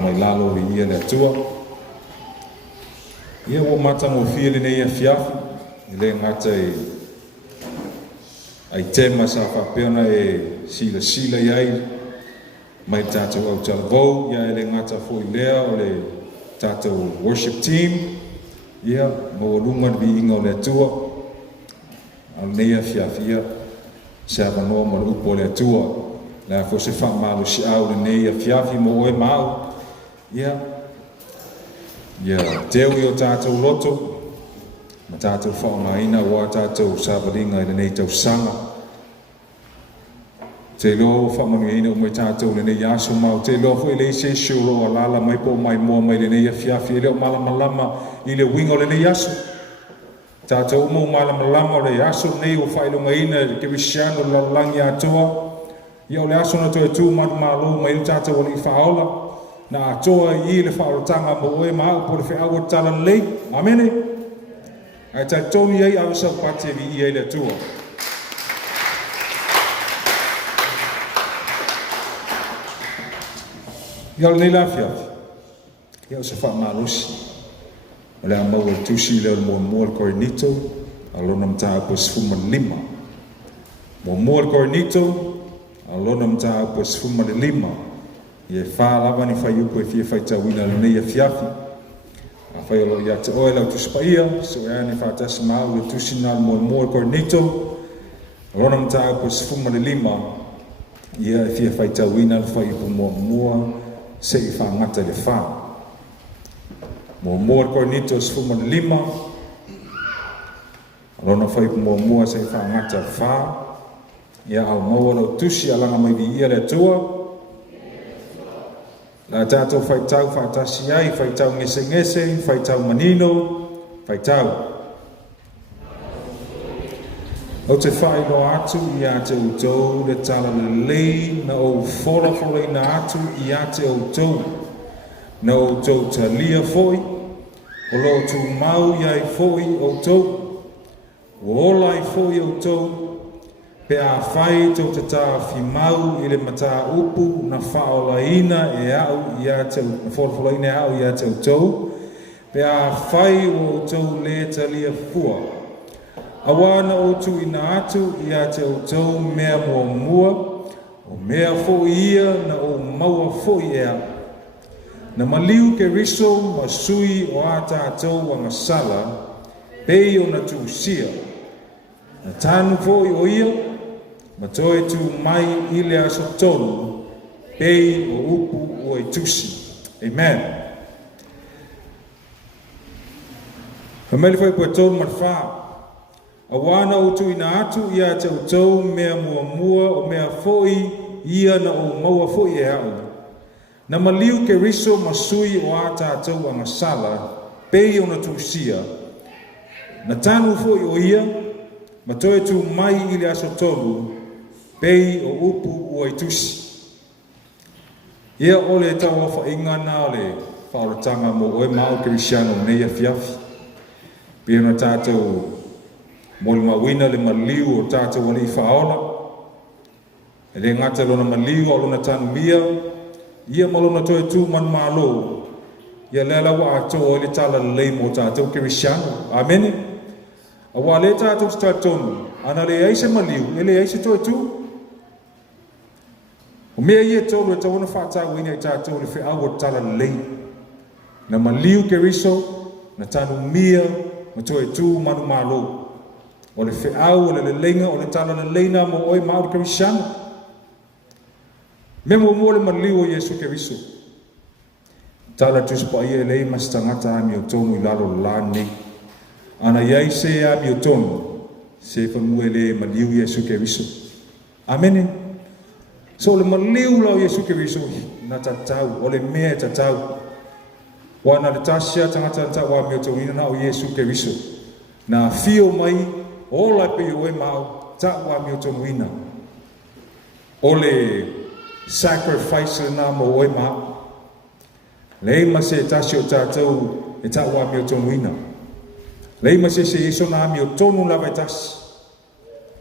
mai lalo ia le atua. Ia o mata mo fia le nei a fiafi, le ngata ai tema sa whapeona sila iai, mai tātou au talavou, ia le ngata fo i lea o le tātou worship team, ia mo lunga vi inga o le atua, al nei a fiafi ia, se avanoa mo le upo le atua, la fo se whamalo si au le nei a fiafi mo oe mau, ia teo i o tātou loto, ma tātou whaomaina o a tātou sāwaringa i le nei tau sanga. Te lo whamanuina o mai tātou le nei aso mau, te lo fo i le se shuro a lala mai po mai mua mai le nei a fiafi, i leo malamalama i le wingo le nei aso. Tātou mo malamalama o le aso nei o whailunga ina ke wisiano lalangi atoa, i o le aso na toi tū manu malo mai le tātou o le i whaola, na atoa i le whaolotanga mo oe maa po le whiaua tala lei. Amene. Ai tai tonu iei au sau pate vi iei le tua. Iau nei la fiafi. Iau se wha malusi. O le amau e tusi leo le mua le korinito. Alona mta apo sfuma lima. Mua le korinito. Alona mta apo sfuma lima. Ia whālawa ni whai upo e fia whai tauina le nei a fiafi. A whai alo ia te oe lau tuspaia, so e ane whātasi mau e tusina le mua le korinito. Rona mta apo sfuma le lima. Ia e fia whai tauina le whai upo mua se i whangata le whā. Mua le korinito sfuma le lima. Rona whai upo mua se i whangata le whā. Ia au maua lau tusi alanga mai vi ia le atua. La tātou whaitau whaatasi ai, whaitau ngese, whaitau manino, whaitau. O te whaino atu i a te utou, le tala le lei, na o whora na atu i a te utou. Na o utou ta lia foi, o lo tu mau iai foi utou. O ola i foi utou. Pe a whai tau te tā whimau i le mata upu na whaolaina e au i a te whaolaina e au i a te utou. Pe a whai o utou le talia fua. Awana o tu ina atu i a te utou mea mua, o mea fo ia na o maua fo ia. Na maliu ke riso ma sui o a tātou wanga sala, pei o na tu sia. Na tānu fo i o ia, ma toe tu mai i le aso tolu, pei o upu o e tusi. Amen. Hamele fai po e tolu marwha. Awana o tu ina atu ia te utou mea mua o mea foi ia na o maua foi e au. Na maliu ke riso masui o a tātou anga sala, pei o na tusia. Na tanu foi o ia, ma toe tu mai i le aso tolu, pei o upu o ai tusi. Ia ole tau awha ingana o le whaoratanga mo oe mao Kirisiano nei a fiafi. Pia na tātou mo le mawina le maliu o tātou wali whaola. E le ngata lona maliu o lona tanu mia. Ia malona toe tu man malo. Ia lela wa ato o le tala lei mo tātou Kirisiano. Amene. Awa le tātou tātonu. Ana le aise maliu, ele aise toe tu. O mea ia tolu e tawana whaatau ina i tātou le whiau o tala lei. Na maliu ke riso, na tanu mia, ma toe tū manu malo. O le whiau o le lenga, o le tala le leina mo oi mauri Kirisiano. Me mo le maliu o Yesu ke riso. Tala tuspa ia lei mas tangata ami o tonu i lalo lani. Ana iai se ami o tonu, se whamue le maliu Yesu ke riso. Amene. So le maliu lau Yesu ke riso na tatau, o le mea tatau. Wana le tasia tangata tatau wa mioto ina na o Yesu ke riso. Na fio mai, o la pe o e mau, ta wa mioto ina. O le sacrifice na mo o e mau. Le ima se tasio tatau e ta wa mioto ina. Le ima se iso na mioto nu lava tasi.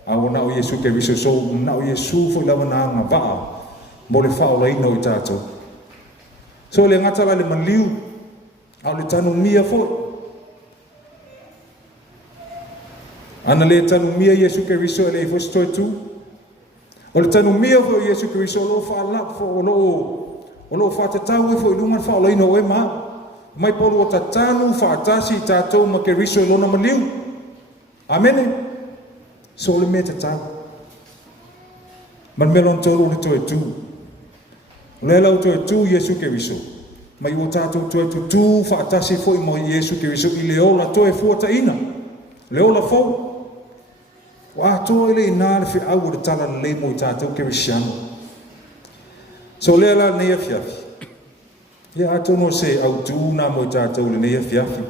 Awana o Yesu ke riso so na o Yesu fo lava na nga va mo le fa o lai no tato So le ngata la le maliu au le tanu mia fo. Ana le tanu mia Yesu Keriso le fo stoi tu. O le tanu mia fo Yesu Keriso lo fa la fo o lo fa tatau fo ilunga fa lo ino e ma. Mai polo o tatanu fa atasi tatou ma Keriso lo na maliu. Amen. So le me tatau. Man melon tolu le toi tu. Le lau toi tu Yesu Keriso. Mai o tatou toi tu fa atasi fo mo Yesu Keriso I le ola toi fo ta ina. Le ola fo. Wa to le ina le fi au de tala le mo tatou Kerisiano. So le la ne fiafi. Ya ato no se au tu na mo tatou le ne fiafi.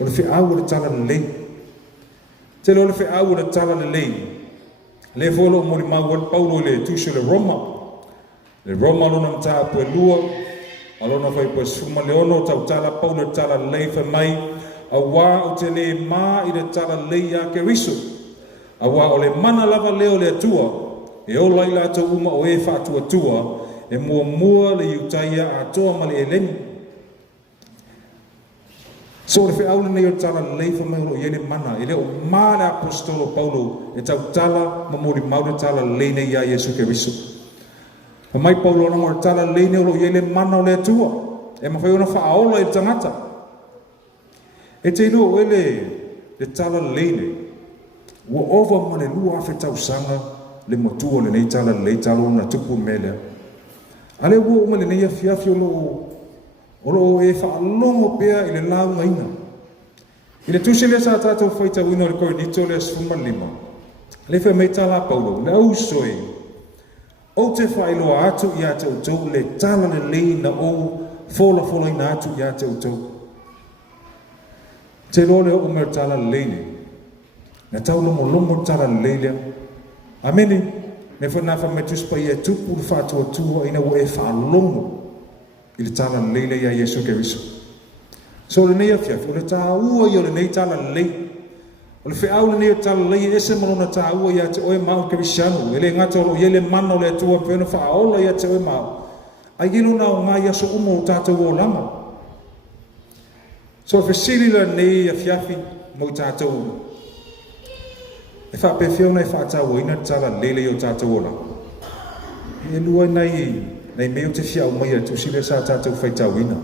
O le fi au de tala le. Te lo le fi au de tala le. Le volo mo mau Paulo le tu le Roma. Le Roma lo na mta po lua. Alona fai po suma le ono tau tala Paulo tala le fa mai. Awa o te le ma I le tala le ya Keriso. Awa o le mana lava leo le atua. E o laila to uma o e fa tua. E mua le yutaia atoa ma le eleni. So le fe aule nei o tala le fa mai o yele mana. Ele o ma le apostolo Paulo e tau tala ma mori mau le tala le nei ya Yesu Keriso. A mai Paulo na mo tala le nei o yele mana o le atua. E ma fai ona fa aola I tangata. E te ilo o le tala le nei. Wa ova ma le lua afe tau sanga le motua le nei tala le talo na tupu mele. Ale wo ma le nei afiafi o lo e fa longo pea I le lau ngaina. I le tusi le sa tatou faita wino le korinito le asfuma lima. Le fe mei tala Paulo, le au soi. O te whaeloa atu I ate utou le tala le lei na o fola ina atu I ate utou. Te lo le o mer tala le lei na tau lomo tala le lei lea. Ameni, me whanafa me tuspa I e tupu le whatua tua ina wo e wha longo. I le tala le lei a Yesu Keriso. So le nei afiafi, o le tā ua I o le nei tala le lei. O le whiau le nei o tala le lei ese malona tā ua I a te oe mau Kerisiano. Ele ngata o yele mana o le atua pēna whaola I a te oe mau. A yelo na o ngai aso umo o tātou o lama. So le whesiri le nei afiafi mo tātou. E whapewhiona e whaatau ina tala le lei o tātou o lama. E lua nei meo te whiau mai a tusile sa tātou whaitau ina.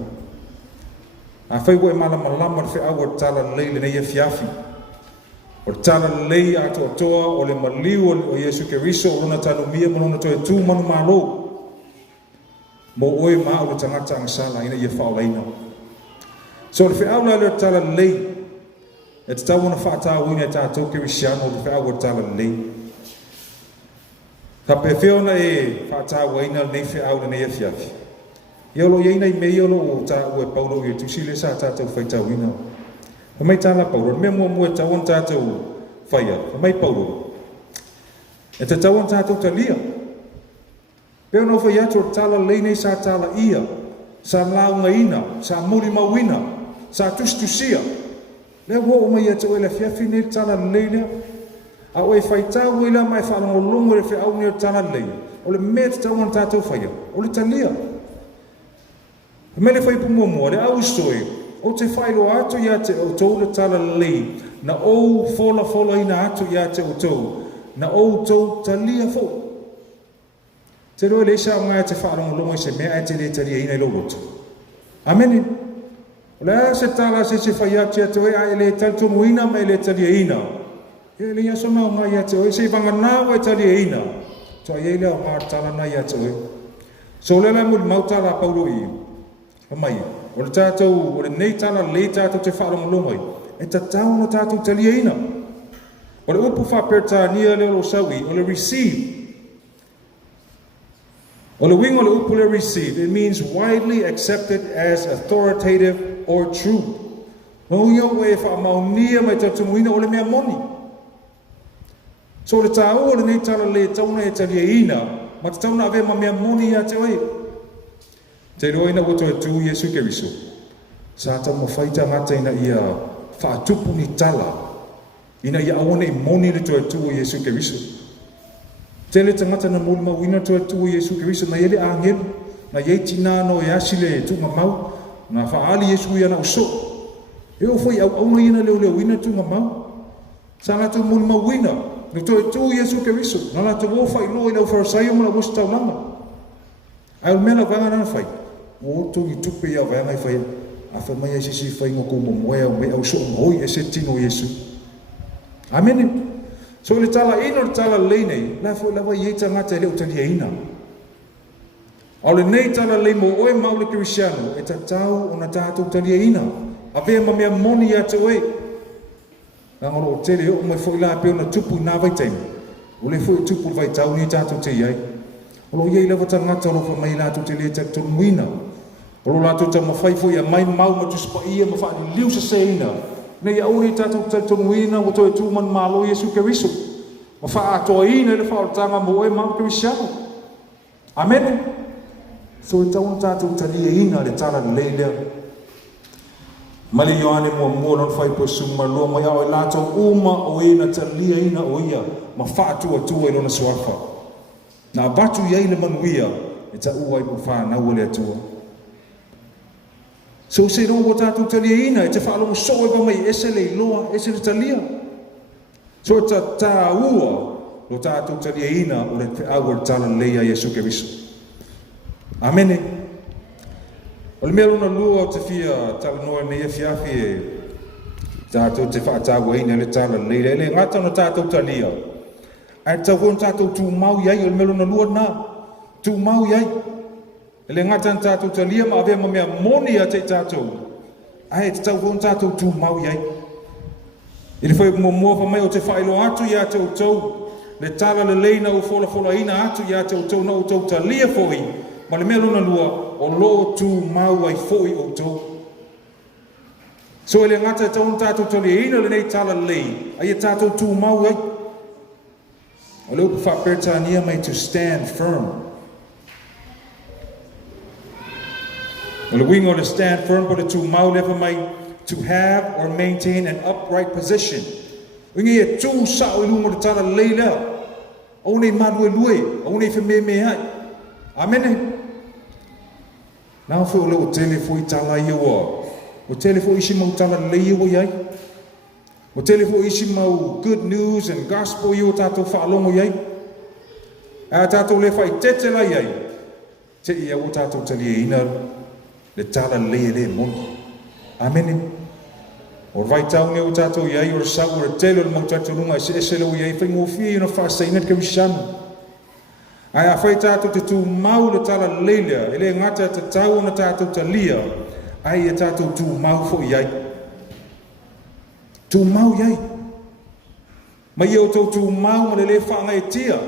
A whai wo e malama le whiau o tala le nei e fiafi. O tala le ato atoa o le maliu o Yesu Keriso o lona tanu mia malona toe tū manu malo. Mo oe maa o le tangata angasala ina i e whaolaina. So le whiau le tala le e te tau ona whaatau ina e tātou Kerisiano o le whiau o tala le. Ka pewhiona e whaatau ina nei whiau le nei e fiafi. Iolo ieina I mei olo o tā ue Paulo I tusile sa tātou whaitau ina. O mai tāla Paulo, mea mua e tauan tātou whaia. O mai Paulo, e te tauan tātou talia. Peo no whai atu o tāla leinei sa tāla ia, sa launga ina, sa muri mawina, sa tustusia. Lea wo o mai atu e le fiafi nei tāla leina, a o e whaitau ila mai whanongo longo le whiau ni o tāla leina. O le mea te tauan tātou whaia, o le talia. Me le whaipu mua, le au stoi, o te whaelo atu I a te o tau le tala lei, na o fola ina atu I a te o tau, na o tau talia fo. Te roe le isa o ngai te whaarong longo I se mea e te le talia ina I lolotu. Ameni. O le a se tala se whai atu I a te oe a e le taltomu ina me le talia ina. E le ia sona o ngai a te oe, se whanganau e talia ina. Toa e le o maa tala na I a te oe. So le la muli mautala Paulo I. O mai. O le tātou, o le nei tala le tātou te whaarongalongai, e tatau na tātou talia ina. O le upu whapertania le o sawi, o le receive. O le wing o le upu le receive, it means widely accepted as authoritative or true. No ia o e whaamaunia mai tatumuina o le mea moni. So le tāu o le nei tala le tauna e talia ina, ma te tauna ave ma mea moni ia te oi. Te roina o toi tū Yesu Keriso. Sa tau ma whaita ngata ina ia whaatupu ni tala. Ina ia awane I moni le toi tū Yesu Keriso. Te le tangata na moli mawina toi tū Yesu Keriso na ele angelu. na ye tina no ya sile tu mau na fa ali Yesu ya na uso eu foi au no ina leo ina tu mau sala tu mun mau wina no tu Yesu ke viso na la tu wo fai lo ina farsaio mo na busta lama ai mena vanga na fai o tu i tupe ya vanga fai a fa mai si fai ngoko mo moe o me au so mo ese tino Yesu amen so le tala ino le tala lei nei la fo la vai eta ngata le utali ina au le nei tala lei mo oe mau le Cristiano e tatau ona tatu utali ina ave ma mea moni ya te oe na ngolo o tele o mai fo la pe ona tupu na vai tei o le fo tupu vai tau ni tatu te iai o lo iei lava tangata o lo fa mai la tu te le tak tu muina o lo la tu ta ma fai fo ia mai mau ma tu spa ia ma fa ni liu sa se ina nei au ni tatu tak tu muina o to tu man malo Yesu Keriso ma fa ato ina le fa o tanga mo e mau Cristiano amen so tau tatu tali ina le tala leile Mali Ioane mua non fai po suma lo mai au lato uma o ina talia ina o ia ma fatu atua i lona suafa na batu ia ile manuia e ta ua i po fa na ua le atua so se no o tatu talia ina e te fa lo so e pa mai ese le loa ese le talia so ta ua lo tatu talia ina o le te au tala leia Yesu Keriso amene o le mea luna lua o te fia tala noa nei e fiafi e tātou te whaatawa ina le tala leila e le ngata na tātou talia ai tau hon tātou tū mau iai o le mea luna lua nā tū mau iai e le ngata na tātou talia ma avea ma mea moni a te tātou ai te tau hon tātou tū mau iai i le whai mua wha mai o te whaelo atu ia te tau le tala le leina o fola ina atu ia te tau na o tau talia fōi ma le mea luna lua o lo tu mau ai foi o to so ele ngata ton tatu to le ina le nei tala lei ai tatu tu mau ai o lo fa pertania mai to stand firm o lo wingo to stand firm but to mau le mai to have or maintain an upright position wingi e tu sa o lu mo tala lei la o nei manu lui o nei fe me ai amen Nau fo le o tele fo i tala ia wa. O tele fo isi mau tala leia wa iai. O tele fo isi mau good news and gospel ia o tātou whaalongo iai. A tātou le whai tete la iai. Te ia o tātou tali e ina le tala leia le moni. Amene. O vai tau ne o tātou iai o sa o tele o mau tātou runga se esele o iai. Whai ngofia i na whaasa ina te Cristiano. Ai a whai tātou te tū mau le tala leila, ele ngata te tau na tātou ta lia, ai e tātou tū mau fo iai. Tū mau iai. Mai iau tau tū mau ma le whanga e tia.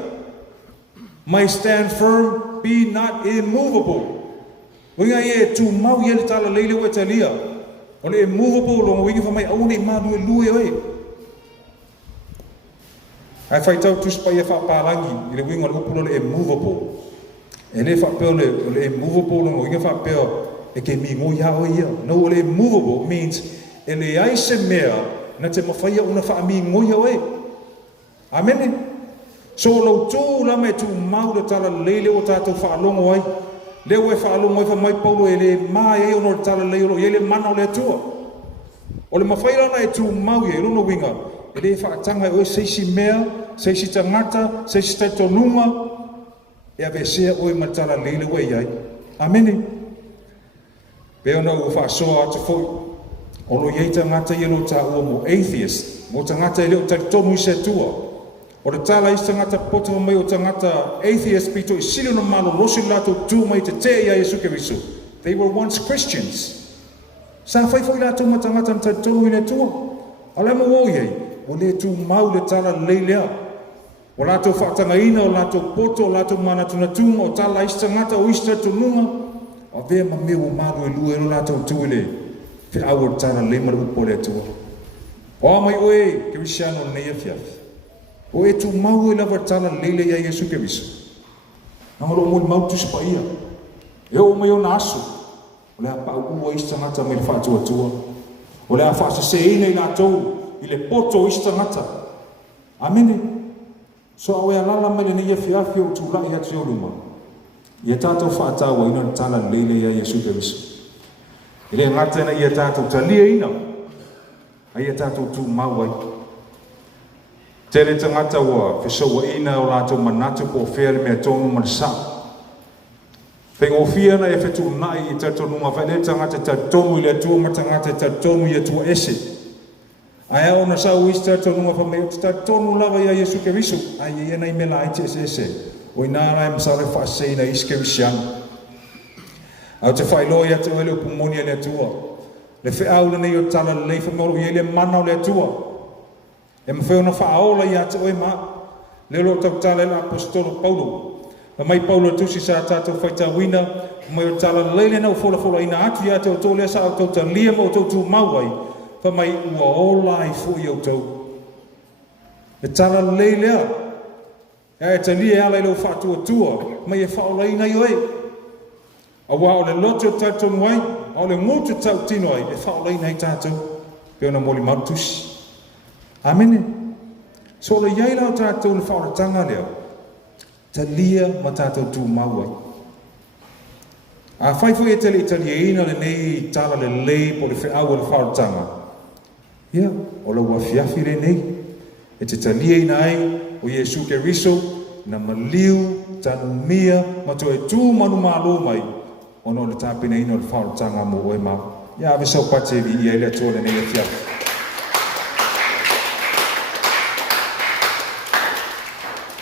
Mai stand firm, be not immovable. Winga e tū mau iai le tala leila o e ta lia. O le immovable lo winga wha mai au nei manu e lue oi. Ai fai tau tuspa ia whaparangi, i le winga le upula le immovable. E le whapeo le immovable no inga whapeo e ke mi ngoi hao ia. No, le immovable means e le ai se mea na te mawhaia una wha mi ngoi hao e. Amene. So lau tū la me tū mau le tala leile o tātou whaalongo ai. Leo e whaalongo ai wha mai paulo e le maa e ono le tala leile e le mana o le atua. O le mawhaira na e tū mau e rono winga. E le whaatanga o e seisi mea, seisi tangata, seisi taitonunga, e ave sea o e matala leile wei ai. Amene. Peo na ua whaasoa atu foi. O lo iei tangata i lo ta ua mo atheist, mo tangata i leo taitonu i se tua. O le tala i tangata poto mai o tangata atheist pito i sili na malo losi lato tu mai te te ia Yesu Keriso. They were once Christians. Sa whaifoi lato ma tangata na taitonu i le tua. Ala mo o iei. O le tu mau le tala leilea. O lato whaatanga ina, o lato poto, o lato mana tunatunga, o tala istangata, o ista tununga. O vea ma mea o maru e lua, o lato tuile. Fe awa tala le maru upo le atua. O mai oe, Cristiano nei a fiafi. O e tu mau e lava tala leile ia Yesu Keriso. Nangalo mo mau tu spa ia. E o mai o naso. O le apa ua istangata me le whaatua tua. O le a whaasa se ina i lato. I le poto istangata. Amene. So awe alala mai le ia fiafi o tūlai atu o luma. ia tātou whaatawa ina tala leile ia Yesu Keriso. Ile ngata na ia tātou talia ina, a ia tātou tū mauai. Tere tangata wa whesaua ina o rātou manatu po whea mea tonu manasa. Whengofia na e whetu nai i tatonunga whaile tangata tatonu i le tua matangata tatonu i atua ese. Aia ona sau isi tatonunga whameo tatonu lava ia Yesu Keriso, a ia nei mela aiti ese. O inara e masare whaasei na isi Kerisiana. Au te whailoi atu ele o pumoni le atua. Le whiaula nei o tala le leifa moro i ele mana o le atua. E mawheo na whaaola i atu oe maa. Le lo tau tala le apostolo Paulo. Ma mai Paulo tusi sa tātou whaita wina. Mai o tala leile na o fola ina atu i atu o tō lea sa o tau ta lia mo o tau tū mauai. Pa mai ua ola i fo i au tau. E tala leile a. E te lia ala i lo whātua tua. Mai e whaola ina i oe. Awa o le loto tātou mwai, o le ngotu tau tino ai, e whaola ina i tātou, pe ona moli marutusi. Amene. So le iaila o tātou le whaola tanga leo, ta lia ma tātou tū mauai. A whaifo e tele i talia ina le nei tala le lei po le whiau o le whaola tanga. Ia, o le wafiafi le nei, e te talia ina ai o Yesu Keriso, na maliu, tanu mia, ma to e tū manu malo mai, ono le tāpina ino le whaotanga mo oe mau. Ia ave sau pate vi ia ele atua le nei e fia.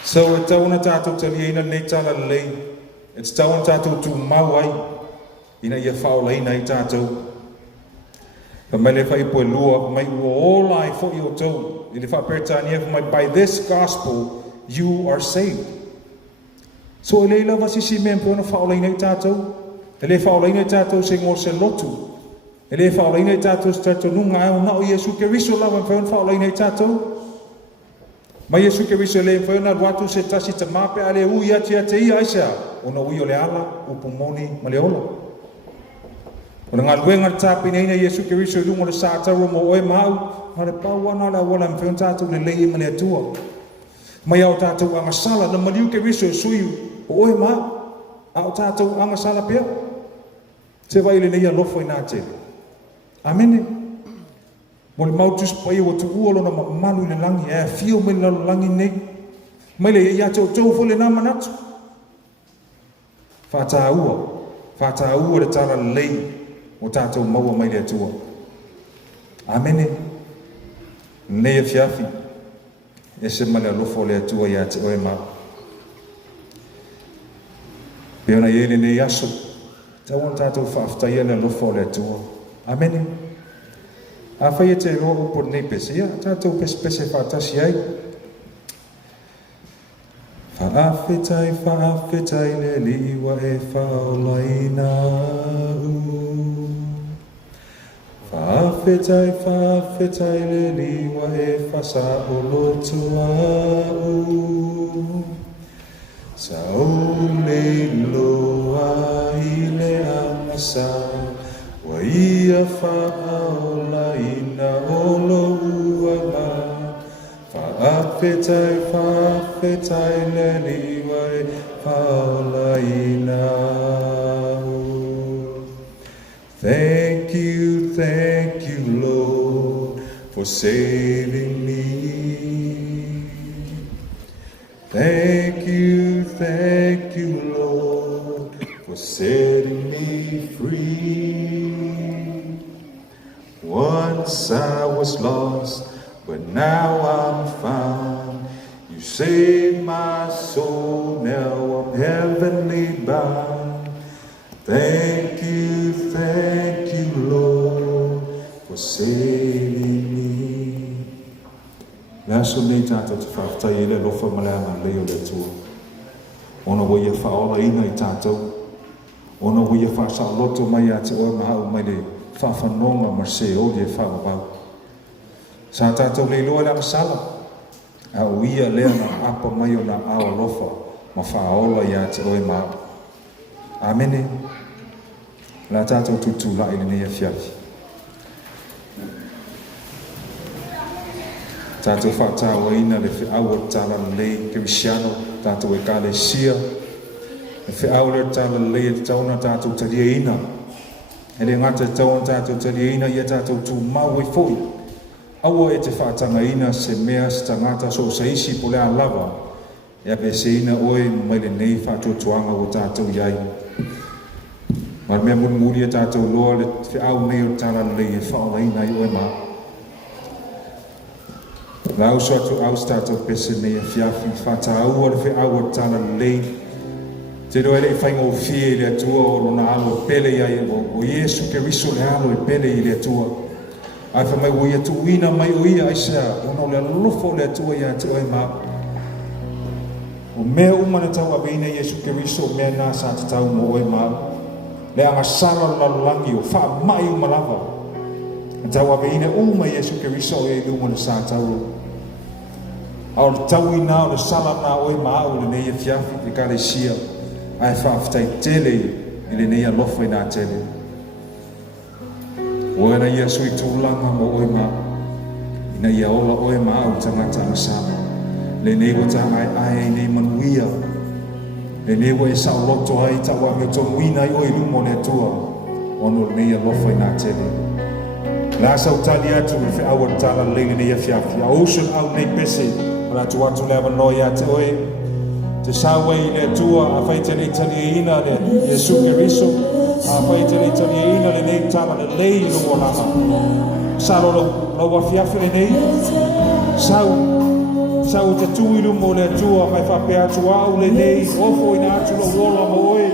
So e tauna tātou talia ina nei tala lei. E te tauna tātou tū mau ai. Ina ia whaola ina i tātou. Pa mai le whai poe lua, mai ua ola i fo i o tau. I le whapertania, mai by this gospel you are saved. So e leila wasisi mea mpona whaola ina i tātou. E le whaola ina i tātou se ngor se lotu. E le whaola ina i tātou se tātou nunga e o nao Yesu Keriso lawa mwhawon whaola ina i tātou. Ma Yesu Keriso le mwhawon watu se tasi ta mape ale ui ati ate ia aisea. O na ui o le ala, upumoni ma le ola. O na ngā luenga tāpina ina Yesu Keriso i lungo le sātaru mo oe mau. Nga le pauana la wala mwhawon tātou le lei ma le atua. Ma iau tātou angasala na maliu Keriso sui o oe mau. A o tātou angasala pia. Te vai le nei alofo i nā te. Amene. Mo le mautus pai o tu uolo na mamalu le langi. E fio me le langi nei. Mai le ia tau tau fo le nā manatu. Whātā ua. Whātā ua le tāra lei. O tātou maua mai le atua. Amene. Nei e fiafi. E se male alofo le atua ia te oe mau. Peona iele nei aso. Tauan tātou whaaftai ele lofo le atua. Amene. A whai e te roa upo nei pese. Ia, tātou pese whaatasi ai. Whaafetai le liwa e whaolaina u. Whaafetai le liwa e whasa o lotua u. Sau le loa i le amasa, wa ia whaola ina o lo ua ma. Whaafetai le liwa e whaola ina o. Thank you, Lord, for saving me. Thank you, Lord, for setting me free. Once I was lost, but now I'm found. You saved my soul, now I'm heavenly bound. Thank you, Lord, for saving me. Laso nei tātou te whaftai ele lofa malama leo le tua. Ona wai e whaola ina i tātou. Ona wai e whaasa loto mai a te oe mahau mai le whawhanonga ma se o le whawabau. Sa tātou le loa le masala. A uia lea na apa mai o na awa lofa ma whaola i a te oe mahau. Amene. La tātou tutu la ili nei a fiafi. Tātou whātāua ina le whiaua tala lei Kerisiano, tātou e kāle sia, Fe aule tala le tauna tātou talia ina. E le ngata tauna tātou talia ina ia tātou tu mau e foi. Aua e te whaatanga ina se mea se tangata so sa isi po lea lava. Ea pe se ina oe mai le nei whātua tuanga o tātou iai. Mar mea muri e tātou loa le te au nei o tala le e whaola ina i oe maa. Lau so atu au tātou pese nei e fiafi whata au le whi au o tala le. Te roe le whainga o fie le atua o rona alo pele iai o Iesu ke riso le alo e pele i le atua. Ai fa mai o ia tu ina mai o ia aisa ono le lufo le atua ia te oe maa. O mea umana tau abeina Iesu ke riso mea nā sa te tau mo oe maa. Le anga sara lalangi o wha mai umalava. Tau abeina uma Iesu ke riso e umana sa tau. Au le tau ina o le sala na oe maa o le neia fiafi e ka le sia. Ai whaafitai tele i le neia lofa i nā tele. Oe na ia sui tūlanga mo oe maa. Ina ia ola oe maa o tangata masama. Le nei wa ta ai nei manuia. Le nei wa e sa loto ai ta wa me to wina i oi lumo le tua. Ono nei lofa i nā tele. La sa utali atu le fe awa tala le nei fiafi. A ocean au nei pese. Ala tu atu le avano ia te oe. Te sawa i le tua a faita le itali ina le Iesu Keriso. A faita le itali ina le nei tala le lei lumo lama. Sa lo wa fiafi le nei. Sau te tuilu mo le tua mai whape atu au le nei ofo ina atu lo wola mo oe.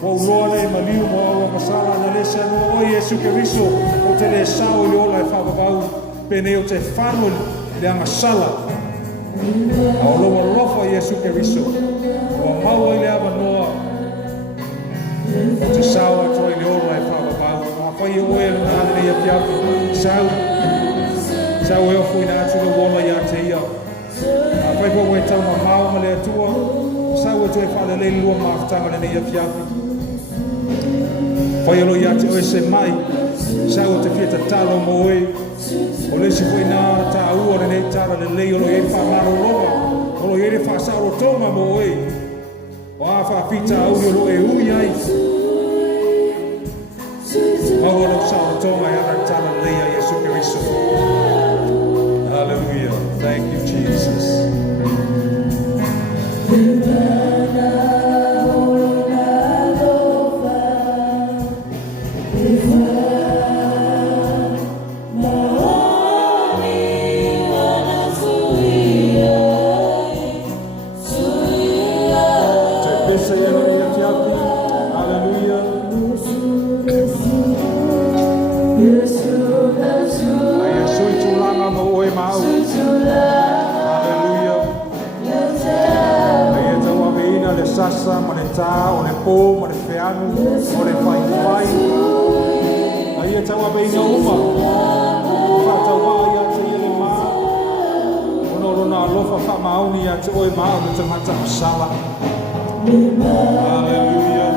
Wa uloa le maliu mo awa masala na lesa mo oe Iesu Keriso o te le sao i ola e whapapau pene o te whanu le anga sala. A o loa rofa Iesu Keriso wa maua i le awa noa o te sao atu i le ola e whapapau. A whai oe le nā le ia piapu Sau e ofu ina atu le wola ia te ia. A whai po e tau ma mao ma le atua. Sau e tu e whale le lua maafutanga le neia fiafi. Whai alo ia te oe se mai. Sau e te fia ta talo mo oe. O le si fo ina ta ua le nei tara le lei olo e wha maro loa. Olo e wha sauro tonga mo oe. O a wha pita au olo e ui ai. Mau olo sauro tonga e ana tara leia Iesu Keriso. Hallelujah. Thank you, Jesus. Sasa, ma le tā, o le pō, ma le whianu, o le whai. Ai e taua beina uma. Whātau wā ia te ia le mā. Ono rona alofa wha mauni ia te oe mā o le tangata masala. Hallelujah.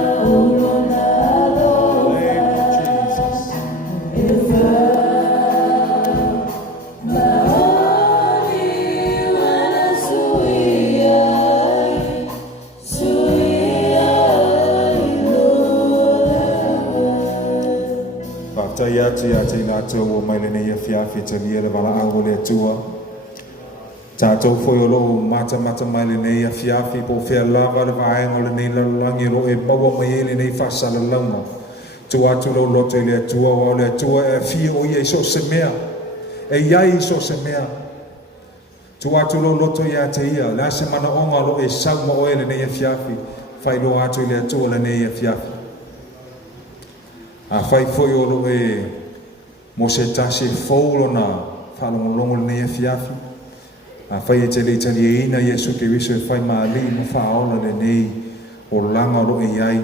Thank you, Jesus. Tai atu ia te nātou o mai le nei fiafi te lia le wala au le atua. Tātou foi o loo mata mai le nei fiafi po whea lava le vaenga le nei lalangi ro e maua mai le nei whasala launga. Tu atu lo loto i le atua o le atua e fia o ia iso se mea. E iai iso se mea. Tu atu lo loto ia te ia. La se mana onga lo e sauma o e le nei fiafi. Whai lo atu i le atua le nei fiafi. A whai foi o lo e mo se tase fōlo na whalongolongo le nei fiafi. A whai e te le tali ina Iesu Keriso e whai maali mo whaola le nei o langa lo e iai.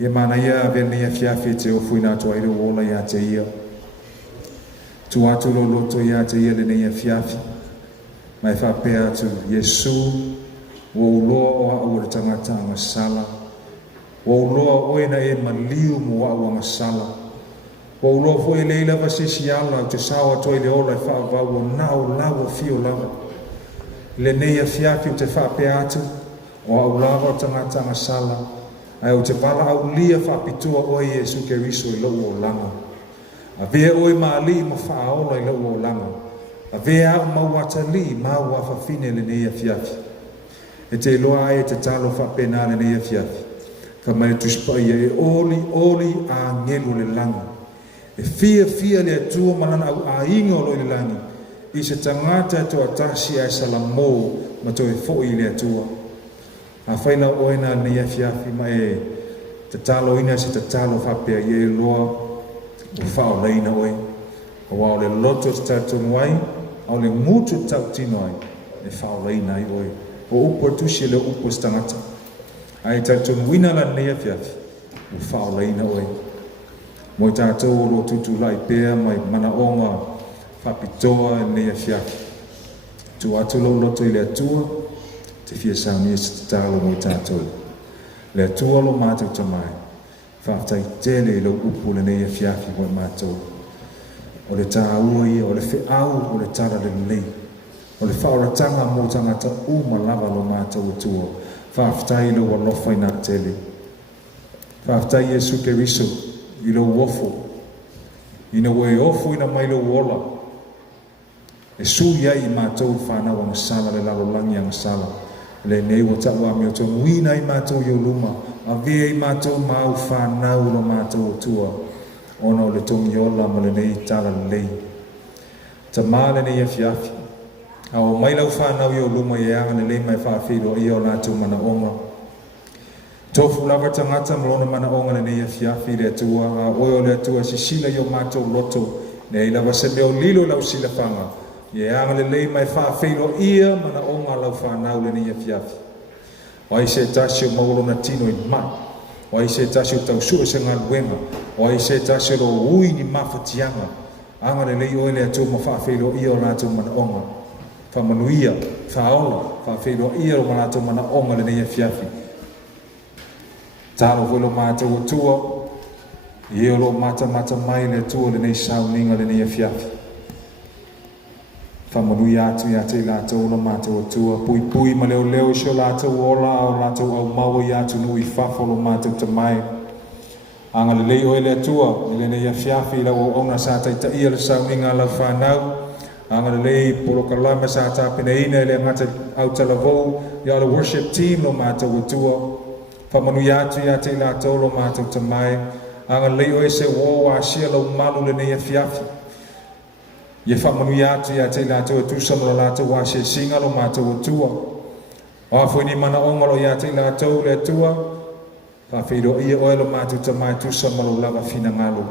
Ia mana ia ave nei fiafi te ofu ina toa iro ola ia te ia. Tu atu lo loto ia te ia le nei fiafi. Mai whapea atu Iesu o uloa o au le tangata anga sala. O uloa oina e maliu mo au anga sala. O uloa fo e leila vasisi ala te sawa toi le ola e whaavau o nao lawa fio lava. Le neia fiafi o te whapea atu. o au lava o tangata ngasala ai o te pala au lia whapitua o Yesu Keriso i lau o langa a vea oi maali ma whaaola i lau o langa a vea au mauatali mau a whawhine le nei a fiafi e te loa ai te talo whapena le nei a fiafi ka mai tuspa ia e oli a ngelu le langa e fia le atua malana au a inga o le langi i se tangata to atasi ai salamo ma to e foi le atua a whaina oina nei a fiafi ma e te talo ina se te talo whapea i e loa o whao leina oi o wao le loto te tatunu ai au le mutu tau tino ai e whao leina ai oi o upo tusi le upo stangata ai tatunu wina la nei a fiafi o whao leina oi mo i tātou o lo tutu lai pēr mai mana onga whapitoa nei a fiafi tu atu lo loto i le atua te fia sauni e te talo mo i tātou le atua lo mātou tamai whaftai tele i lo upu le nei a fiafi mo i mātou o le tā ua ia o le whiau o le tara le lei o le whaoratanga mo tangata uma lava lo mātou atua whaftai lo walofa i nā tele whaftai Yesu Keriso i lo wofo ina we ofo ina mai lo wola e sui ai mātou whanau ang sala le lalolangi ang sala le nei wa tawa mi o to wina i mātou i o luma a vea i mātou mau whanau lo mātou tua ono le tongi ola ma le nei tala lei ta maa le nei a fiafi a o mai lau whanau i o luma i anga le lei mai whawhido i o nātou mana onga tofu lava tangata malona mana onga le nei a fiafi le atua a oio le atua si sila i o mātou loto nei lava se meo lilo lau sila whanga i anga le lei mai whawhido ia mana onga lau whanau le nei a fiafi o ai se tasi o maulona tino i mai o ai se tasi o tau sua se ngā luenga o ai se tasi o lo ui ni mawhatianga anga le lei oile atua ma whawhido ia o nātou mana onga whamanuia, whaola whawhido ia o nātou mana onga le nei a fiafi talo foi lo mātou atua i e o lo mata mai le atua le nei sauninga le nei a fiafi whamanui atu i ate i lātou lo mātou atua pui ma leo i sio lātou ola o lātou au maua i atu nui whafo lo mātou tamai anga le lei oe le atua i le nei a fiafi i lau o ona sa tai ia le sauninga lau whanau anga le lei polo kalama sa tāpina ina le ngata au talavou i ala worship team lo mātou atua whamanui atu i ate i lātou lo mātou tamai anga lei oe se o a sia lau malu le nei a fiafi ia whamanui atu i ate i lātou atusano lo lātou a sia singa lo mātou atua o a fwini mana ongalo i ate i lātou le atua whawhido ia oe lo mātou tamai tusama lo lava fina ngalo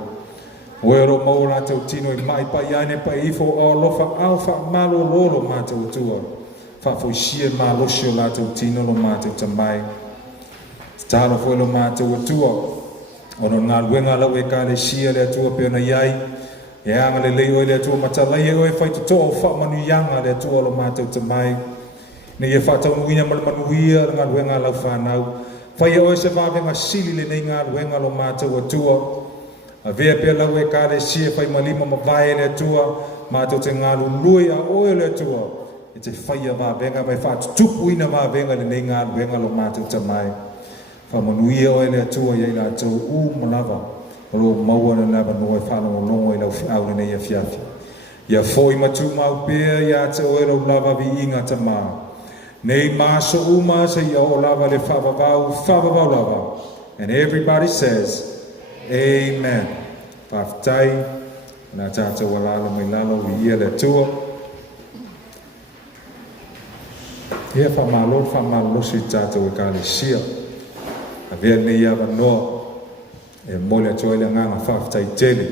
oe ro mau lātou tino i mai pa iane pa ifo o lofa au wha malo lo mātou atua whawhoi sia mā losi o lātou tino lo mātou tamai talo foi lo mātou atua ono ngā luenga lau e ka le sia le atua pe ona iai e anga le leo le atua matalai e oe whai tuto o whamanu ianga le atua lo mātou tamai ne ia whatau nuina manuia ngā luenga lau whanau whai e oe se whawenga sili le nei ngā luenga lo mātou atua a vea pe lau e ka le sia whai malima mawai le atua mātou te ngā lului a oe le atua e te whai a wawenga mai whatutupu ina wawenga le nei ngā luenga lo mātou tamai whamanuia oe le atua i lātou u malawa o lo maua na lava noe whanau longo i lau whiau le nei a fiafi. Ia fōi matu mau pēr i ate oe lau lava vi inga ta mā. Nei māso uma se ia o lava le whavavau lava. And everybody says, Amen. Pāwhitai, nā tātou alalo mai lalo vi ia le atua. Ia whamalosi tātou e ka le sia. A vea nei awa noa e mole atoa le nganga whawhitai tele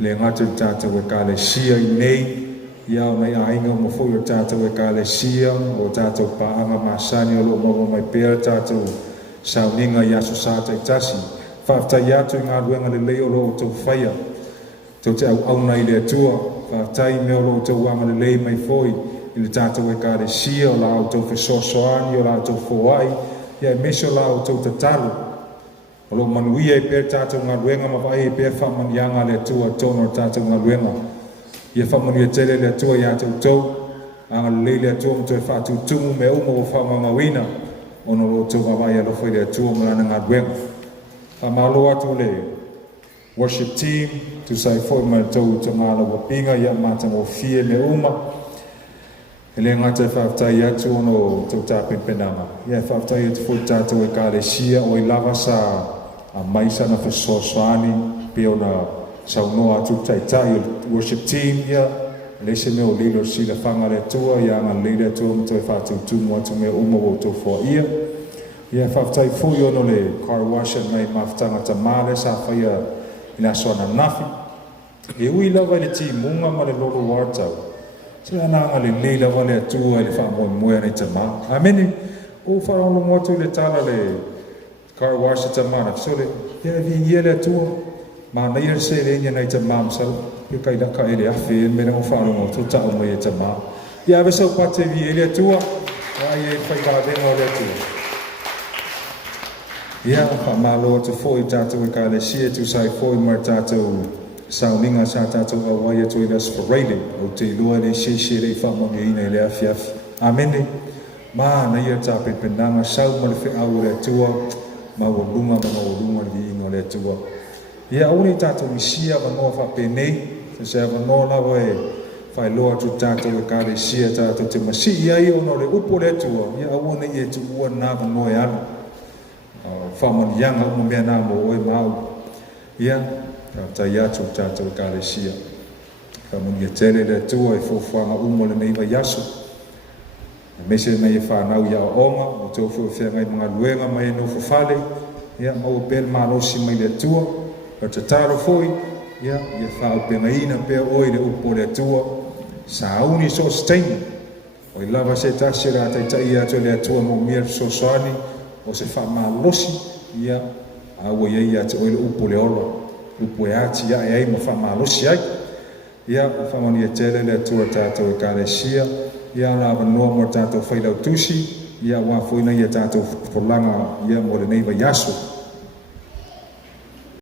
le ngatu tātou e ka le sia i nei ia o nei ainga mo fui o tātou e ka le sia o tātou paanga masani o lo mawa mai pēr tātou sauninga i aso sātai tasi whawhitai atu i ngā ruenga le leo lo o tau whaia tau te au auna i le atua whawhitai meo lo o tau wanga le lei mai foi i le tātou e ka le sia o la o tau whesosoani o la o tau whoai ia meso la o tau tatalu o lo manuia i pēr tātou ngā ruenga ma vai i pēr whamanianga le atua tono tātou ngā ruenga ia whamanuia tele le atua i atou tau anga le le atua mto e whātutumu me uma o whamangawina ono lo tō wawai alo whai rea tua mrana ngā duenga. Whamalo atu le worship team, tu sai fo mai tau te ngala wapinga ia mātang o fie me uma. Ele ngata whaftai atu ono tau tāpen penama. Ia whaftai atu fo tātou e kāre sia o i lava sa a maisa na whasosoani pe ona saunoa atu tai worship team ia le se me o lilo si la whanga le tua ia ngā leira tua mto e whātou tumu atu me uma o tau fo ia. Ia whaftai fo i ono le car wash mai mawhtanga ta male sa whaia ina soana nafi. E ui lawa le ti munga ma le lolo wartau. Se ananga le leila wale atua le wha moe moe nei ta maa. Amene, o wharalo motu le tala le car wash ta maa. So le, ia vi ia le atua, ma na ia se le inga nei ta maa msal. Ia kai daka ele afe, mena o wharalo motu tau mai e ta maa. Ia ave sau pate vi ele atua, ia e whai kādenga o le atua. Ia wha malo atu fōi tātou e ka le sia tu sai fōi mar tātou sauninga sa tātou awai atu i las whareile o te lua le se rei whamanga ina i le afi. Amene, ma na ia tāpe penanga sau ma le whi au le atua, ma ua lunga le inga le atua. Ia aune tātou misia wanoa whapene, te se wanoa lawa e whai loa tu tātou e ka le sia tātou te masi ia i ono le upo le atua, ia aune i e tu ua nā wanoa e ana. Whamani yanga uma mea nā mo oe mau. Ia, tai atu tātou kāre sia. Whamani e tele le tua e fōwhanga umo le meiwa yasu. Mese mei e whanau ia o onga, o tō whiawhia mga luenga mai e no whawhale. Ia, mau pel mālosi mai le tua. O te tāro fōi, ia whao penga ina pēr oi le upo le tua. Sa auni so steini. O i lava se tasira tai atu le tua mo mea so soani. O se whamalosi ia aua ia te oile upo le olo upo e ati ia e ai ma whamalosi ai ia whamani e tere le atua tātou e kāre sia ia rawa noa mo tātou whailau tusi ia wafuina ia tātou polanga ia mo le neiva yasu